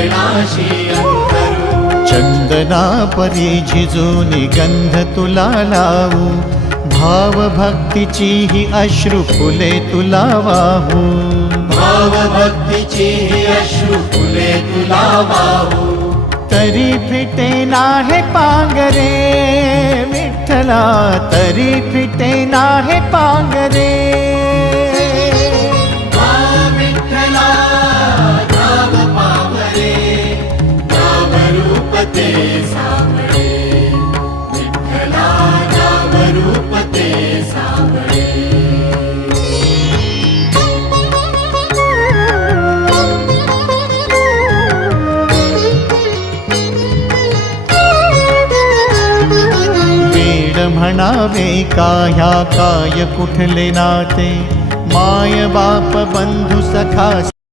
चरणाशी अंतरू। चंदना परी झिजूनी गंध तुला लावू, भाव भक्तीची ही अश्रु फुले तुला वाहू। भाव भक्तीची ही अश्रु फुले तुला वाहू। तरी फिटे नाहे पांगरे विठ्ठला, तरी फिटे नाहे पांगरे। विठ्ठला नाम पावरे, नाम रूप ते सावळे। विठ्ठला नाम रूप ते सावळे। म्हणावे काह्या काय कुठले नाते, माय बाप बंधु सखा